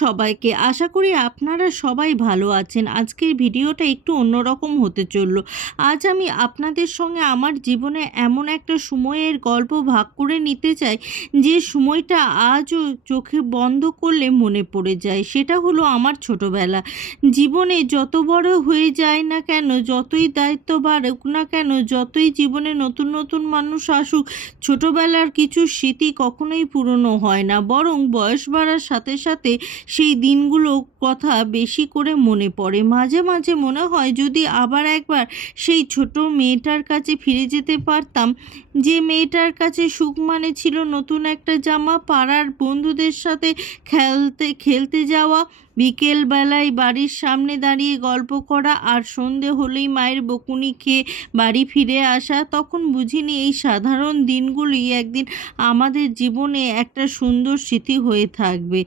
সবাইকে, আশা করি আপনারা সবাই ভালো আছেন। আজকের ভিডিওটা একটু অন্যরকম হতে চলল। আজ আমি আপনাদের সঙ্গে আমার জীবনে এমন একটা সময়ের গল্প ভাগ করে নিতে চাই, যে সময়টা আজও চোখে বন্ধ করলে মনে পড়ে যায়। সেটা হলো আমার ছোটবেলা। জীবনে যত বড় হয়ে যায় না কেন, যতই দায়িত্ব বাড়ুক না কেন, যতই জীবনে নতুন নতুন মানুষ আসুক, ছোটবেলার কিছু স্মৃতি কখনোই পুরনো হয় না, বরং বয়স বাড়ার সাথে সাথে সেই দিনগুলো কথা বেশি করে মনে পড়ে। মাঝে মাঝে মনে হয় যদি আবার একবার সেই ছোট মেয়েটার কাছে ফিরে যেতে পারতাম, যে মেয়েটার কাছে সুখ মানে ছিল নতুন একটা জামা, পাড়ার বন্ধুদের সাথে খেলতে খেলতে যাওয়া, বিকেলবেলায় বাড়ির সামনে দাঁড়িয়ে গল্প করা, আর সন্ধে হলেই মায়ের বকুনি খেয়ে বাড়ি ফিরে আসা। তখন বুঝিনি এই সাধারণ দিনগুলি একদিন আমাদের জীবনে একটা সুন্দর স্মৃতি হয়ে থাকবে।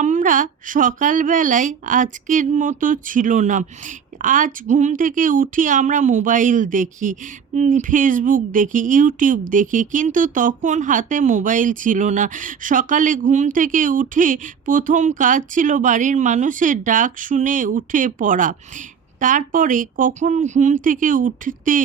আমরা সকালবেলায় আজকের মতো ছিল না। আজ ঘুম থেকে উঠি আমরা মোবাইল দেখি, ফেসবুক দেখি, ইউটিউব দেখি, কিন্তু তখন হাতে মোবাইল ছিল না। সকালে ঘুম থেকে উঠে প্রথম কাজ ছিল বাড়ির মানুষের ডাক শুনে উঠে পড়া। তারপরে কখন ঘুম থেকে উঠতে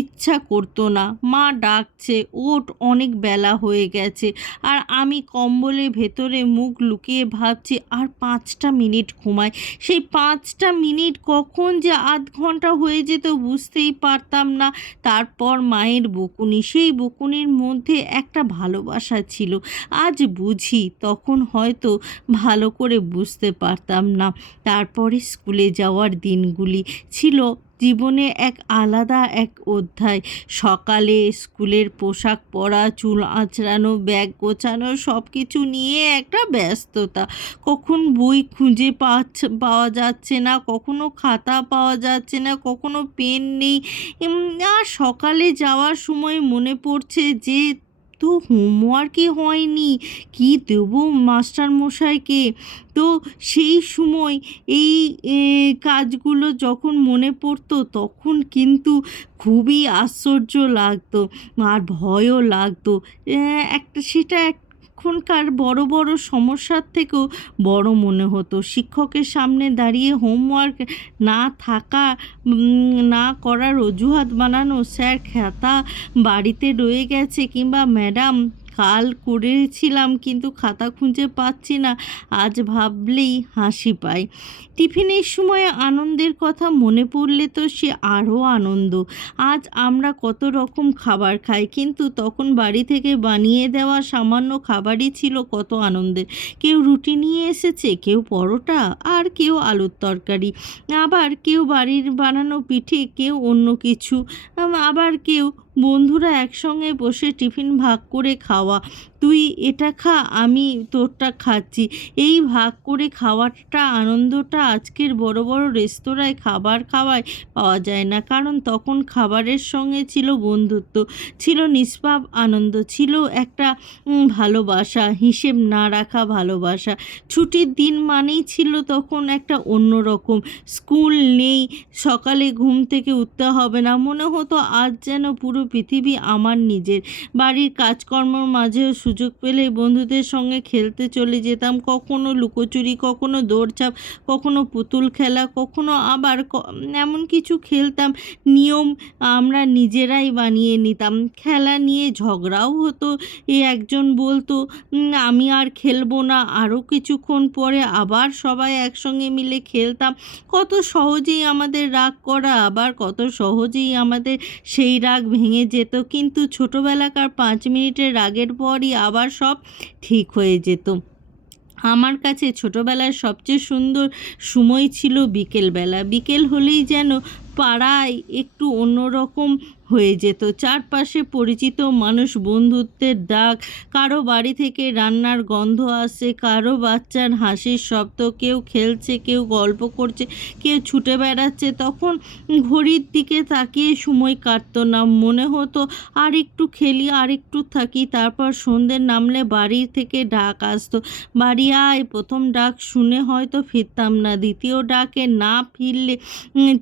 ইচ্ছা করতো না, মা ডাকছে, ওঠ, অনেক বেলা হয়ে গেছে, আর আমি কম্বলের ভেতরে মুখ লুকিয়ে ভাবছি আর 5টা মিনিট ঘুমাই। সেই 5টা মিনিট কখন যে আধ ঘন্টা হয়ে যেত বুঝতেই পারতাম না। তারপর মায়ের বকুনি, সেই বকুনির মধ্যে একটা ভালোবাসা ছিল। আজ বুঝি, তখন হয়তো ভালো করে বুঝতে পারতাম না। তারপরে স্কুলে যাওয়ার দিনগুলি ছিল জীবনে এক আলাদা এক অধ্যায়। সকালে স্কুলের পোশাক পরা, চুল আঁচড়ানো, ব্যাগ গোছানো, সব কিছু নিয়ে একটা ব্যস্ততা। কখন বই খুঁজে পাওয়া যাচ্ছে না, কখনো খাতা পাওয়া যাচ্ছে না, কখনো পেন নেই। আর সকালে যাওয়ার সময় মনে পড়ছে যে তো হোমওয়ার্কই হয়নি, কি দেবো মাস্টারমশাইকে। তো সেই সময় এই কাজগুলো যখন মনে পড়তো, তখন কিন্তু খুবই আশ্চর্য লাগতো আর ভয়ও লাগতো। সেটা এখনকার বড় বড় সমস্যার থেকেও বড় মনে হতো। শিক্ষকের সামনে দাঁড়িয়ে হোমওয়ার্ক না থাকা, না করার অজুহাত বানানো, স্যার খাতা বাড়িতে রয়ে গেছে, কিংবা ম্যাডাম কাল করেছিলাম কিন্তু খাতা খুঁজে পাচ্ছি না, আজ ভাবলেই হাসি পায়। টিফিনের সময় আনন্দের কথা মনে পড়লে তো সে আরও আনন্দ। আজ আমরা কত রকম খাবার খাই, কিন্তু তখন বাড়ি থেকে বানিয়ে দেওয়া সামান্য খাবারই ছিল কত আনন্দের। কেউ রুটি নিয়ে এসেছে, কেউ পরোটা, আর কেউ আলুর তরকারি, আবার কেউ বাড়ির বানানো পিঠে, কেউ অন্য কিছু, আবার কেউ বন্ধুরা একসঙ্গে বসে টিফিন ভাগ করে খাওয়া। তুই এটা খা, আমি তোরটা খাচ্ছি। এই ভাগ করে খাওয়াটা, আনন্দটা আজকের বড় বড় রেস্তোরাঁয় খাবার খাওয়ায় পাওয়া যায় না। কারণ তখন খাবারের সঙ্গে ছিল বন্ধুত্ব, ছিল নিষ্পাপ আনন্দ, ছিল একটা ভালোবাসা, হিসেব না রাখা ভালোবাসা। ছুটির দিন মানেই ছিল তখন একটা অন্যরকম। স্কুল নেই, সকালে ঘুম থেকে উঠতে হবে না, মনে হতো আজ যেন পুরো পৃথিবী আমার নিজের। বাড়ির কাজকর্মর মাঝেও সুযোগ পেলেই বন্ধুদের সঙ্গে খেলতে চলে যেতাম, কখনো লুকোচুরি, কখনো দৌড়ঝাঁপ, কখনো পুতুল খেলা, কখনো আবার এমন কিছু খেলতাম নিয়ম আমরা নিজেরাই বানিয়ে নিতাম। খেলা নিয়ে ঝগড়াও হতো, একজন বলতো আমি আর খেলবো না, আরও কিছুক্ষণ পরে আবার সবাই একসঙ্গে মিলে খেলতাম। কত সহজেই আমাদের রাগ করা, আবার কত সহজেই আমাদের সেই রাগ ভেঙে যেত, কিন্তু ছোটোবেলাকার 5 মিনিটের রাগের পরই আবার সব ঠিক হয়ে যেত। আমার কাছে ছোটোবেলার সবচেয়ে সুন্দর সময় ছিল বিকেলবেলা। বিকেল হলেই যেন পাড়ায় একটু অন্যরকম হয়ে যেত। চারপাশে পরিচিত মানুষ, বন্ধুত্বের ডাক, কারো বাড়ি থেকে রান্নার গন্ধ আসে, কারো বাচ্চার হাসির শব্দ, কেউ খেলছে, কেউ গল্প করছে, কেউ ছুটে বেড়াচ্ছে। তখন ঘড়ির দিকে তাকিয়ে সময় কাটতো না, মনে হতো আর একটু খেলি, আর একটু থাকি। তারপর সন্ধ্যে নামলে বাড়ি থেকে ডাক আসতো, বাড়ি আয়। প্রথম ডাক শুনে হয়তো ফিরতাম না, দ্বিতীয় ডাকে না ফিরলে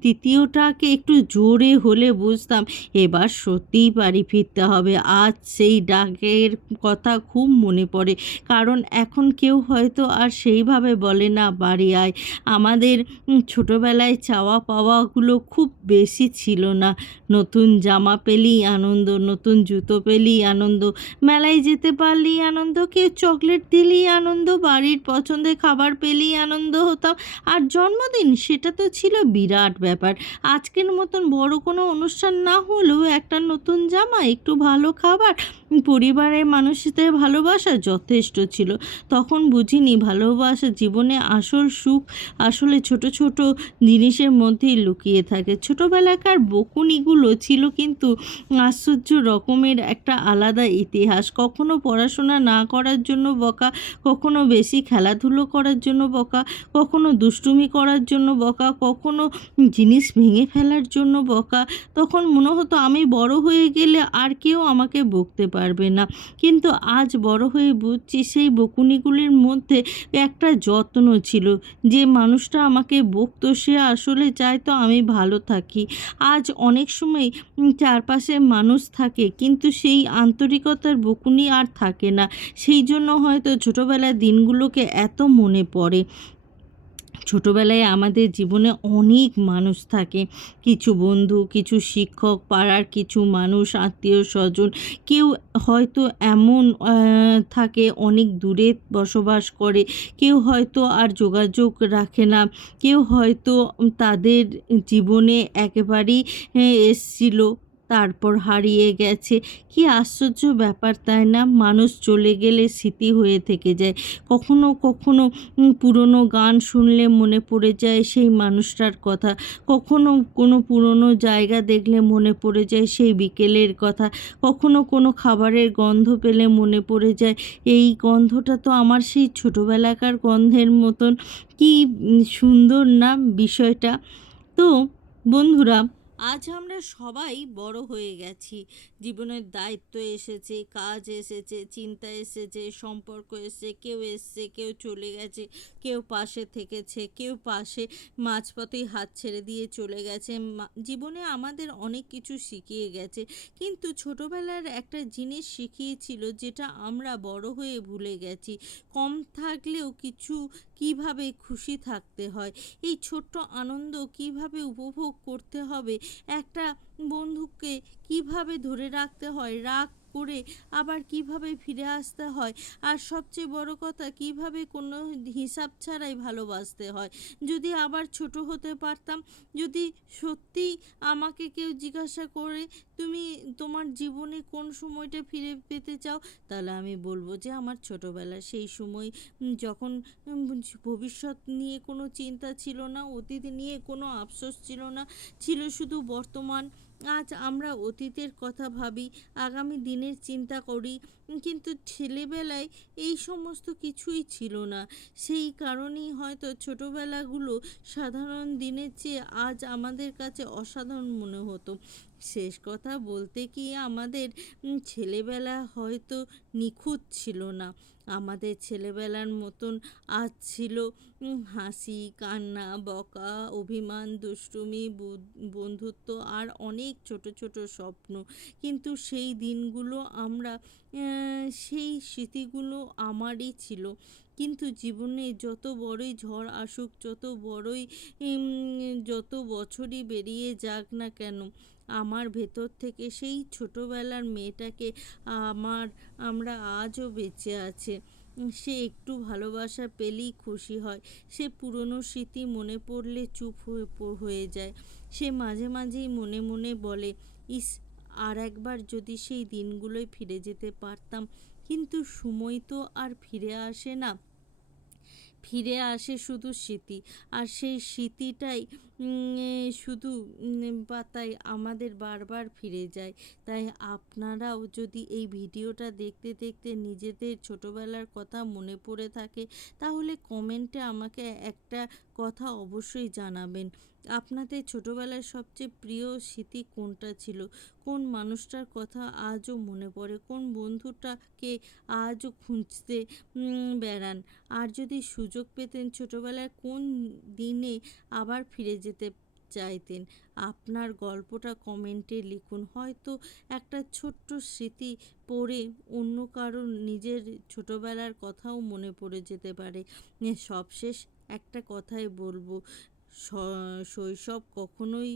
তৃতীয়টাকে একটু জোরে হলে বুঝতাম এবার সত্যিই বাড়ি ফিরতে হবে। আজ সেই ডাকের কথা খুব মনে পড়ে। কারণ এখন কেউ হয়তো আর সেইভাবে বলে না, বাড়ি আয়। আমাদের ছোটোবেলায় চাওয়া পাওয়াগুলো খুব বেশি ছিল না। নতুন জামা পেলেই আনন্দ, নতুন জুতো পেলেই আনন্দ, মেলায় যেতে পারলেই আনন্দ, কেউ চকলেট দিলেই আনন্দ, বাড়ির পছন্দের খাবার পেলেই আনন্দ হতাম। আর জন্মদিন, সেটা তো ছিল বিরাট ব্যাপার। আজকের মতন বড় কোনো অনুষ্ঠান না হলেও একটা নতুন জামা, একটু ভালো খাবার, পরিবারের মানুষদের ভালোবাসা যথেষ্ট ছিল। তখন বুঝিনি ভালোবাসা জীবনে আসল সুখ আসলে ছোট ছোট জিনিসের মধ্যেই লুকিয়ে থাকে। ছোটোবেলাকার বকুনিগুলো ছিল কিন্তু আশ্চর্য রকমের একটা আলাদা ইতিহাস। কখনো পড়াশোনা না করার জন্য বকা, কখনো বেশি খেলাধুলো করার জন্য বকা, কখনো দুষ্টুমি করার জন্য বকা, কখনো জিনিস ভেঙে ফেলার জন্য বকা। তখন মনে হতো আমি বড় হয়ে গেলে আর কেউ আমাকে বকতে পারবে না। কিন্তু আজ বড় হয়ে বুঝছি সেই বকুনিগুলির মধ্যে একটা যত্ন ছিল। যে মানুষটা আমাকে বকতো সে আসলে চাইতো আমি ভালো থাকি। আজ অনেক সময় চারপাশে মানুষ থাকে কিন্তু সেই আন্তরিকতার বকুনি আর থাকে না। সেই জন্য হয়তো ছোটোবেলার দিনগুলোকে এত মনে পড়ে। ছোটোবেলায় আমাদের জীবনে অনেক মানুষ থাকে, কিছু বন্ধু, কিছু শিক্ষক, পাড়ার কিছু মানুষ, আত্মীয় স্বজন। কেউ হয়তো এমন থাকে অনেক দূরে বসবাস করে, কেউ হয়তো আর যোগাযোগ রাখে না, কেউ হয়তো তাদের জীবনে একেবারেই এসছিল তারপর হারিয়ে গেছে। কি আশ্চর্য ব্যাপার, তাই না? মানুষ চলে গেলে স্মৃতি হয়ে থেকে যায়। কখনো কখনো পুরনো গান শুনলে মনে পড়ে যায় সেই মানুষটার কথা। কখনো কোনো পুরনো জায়গা দেখলে মনে পড়ে যায় সেই বিকেলের কথা। কখনো কোনো খাবারের গন্ধ পেলে মনে পড়ে যায়, এই গন্ধটা তো আমার সেই ছোটোবেলাকার গন্ধের মতন। কি সুন্দর না বিষয়টা? তো বন্ধুরা, আজ আমরা সবাই বড় হয়ে গেছি। জীবনের দায়িত্ব এসেছে, কাজ এসেছে, চিন্তা এসেছে, সম্পর্ক এসেছে, কেউ এসছে, কেউ চলে গেছে, কেউ পাশে থেকেছে, কেউ পাশে মাঝপথেই হাত ছেড়ে দিয়ে চলে গেছে। জীবনে আমাদের অনেক কিছু শিখিয়ে গেছে, কিন্তু ছোটোবেলার একটা জিনিস শিখিয়েছিল যেটা আমরা বড় হয়ে ভুলে গেছি। কম থাকলেও কিছু কিভাবে খুশি থাকতে হয়, এই ছোট্ট আনন্দ কিভাবে উপভোগ করতে হবে, একটা বন্ধুকে কিভাবে ধরে রাখতে হয়, রাগ করে আবার কিভাবে ফিরে আসতে হয়, আর সবচেয়ে বড় কথা কিভাবে কোনো হিসাব ছাড়াই ভালোবাসতে হয়। যদি আবার ছোট হতে পারতাম, যদি সত্যিই আমাকে কেউ জিজ্ঞাসা করে তুমি তোমার জীবনে কোন সময়টা ফিরে পেতে চাও, তাহলে আমি বলবো যে আমার ছোটোবেলা, সেই সময় যখন ভবিষ্যৎ নিয়ে কোনো চিন্তা ছিল না, অতীত নিয়ে কোনো আফসোস ছিল না, ছিল শুধু বর্তমান। আজ আমরা অতীতের কথা ভাবি, আগামী দিনের চিন্তা করি, কিন্তু ছেলেবেলায় এই সমস্ত কিছুই ছিল না। সেই কারণেই হয়তো ছোটোবেলাগুলো সাধারণ দিনের চেয়ে আজ আমাদের কাছে অসাধারণ মনে হতো। শেষ কথা বলতে কি, আমাদের ছেলেবেলা হয়তো নিখুঁত ছিল না। আমাদের ছেলেবেলার মতন আজ ছিল হাসি, কান্না, বকা, অভিমান, দুষ্টুমি, বন্ধুত্ব আর অনেক ছোট ছোট স্বপ্ন। কিন্তু সেই দিনগুলো আমরা সেই স্মৃতিগুলো আমারই ছিল। কিন্তু জীবনে যত বড়ই ঝড় আসুক, যত বছরই বেরিয়ে যাক না কেন, আমার ভেতর থেকে সেই ছোটোবেলার মেয়েটাকে আমরা আজও বেঁচে আছে। সে একটু ভালোবাসা পেলেই খুশি হয়। সে পুরনো স্মৃতি মনে পড়লে চুপ হয়ে যায়। সে মাঝে মাঝেই মনে মনে বলে, ইস, আর একবার যদি সেই দিনগুলোয় ফিরে যেতে পারতাম। কিন্তু সময় তো আর ফিরে আসে না, ফিরে আসে শুধু স্মৃতি। আর সেই স্মৃতিটাই শুধু পাতায় আমাদের বারবার ফিরে যায়। তাই আপনারাও যদি এই ভিডিওটা দেখতে দেখতে নিজেদের ছোটোবেলার কথা মনে পড়ে থাকে, তাহলে কমেন্টে আমাকে একটা কথা অবশ্যই জানাবেন। আপনাদের ছোটোবেলার সবচেয়ে প্রিয় স্মৃতি কোনটা ছিল? কোন মানুষটার কথা আজও মনে পড়ে? কোন বন্ধুটাকে আজও খুঁজতে বেড়ান? আর যদি সুযোগ পেতেন ছোটোবেলায় কোন দিনে আবার ফিরে যেতে চাইতেন? আপনার গল্পটা কমেন্টে লিখুন। হয়তো একটা ছোট্ট স্মৃতি পড়ে অন্য কারোর নিজের ছোটবেলার কথাও মনে পড়ে যেতে পারে। সবশেষ একটা কথাই বলবো, স শৈশব কখনোই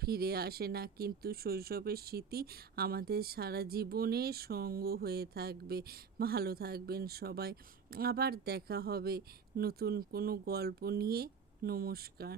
ফিরে আসে না, কিন্তু শৈশবের স্মৃতি আমাদের সারা জীবনের সঙ্গ হয়ে থাকবে। ভালো থাকবেন সবাই। আবার দেখা হবে নতুন কোনো গল্প নিয়ে। নমস্কার।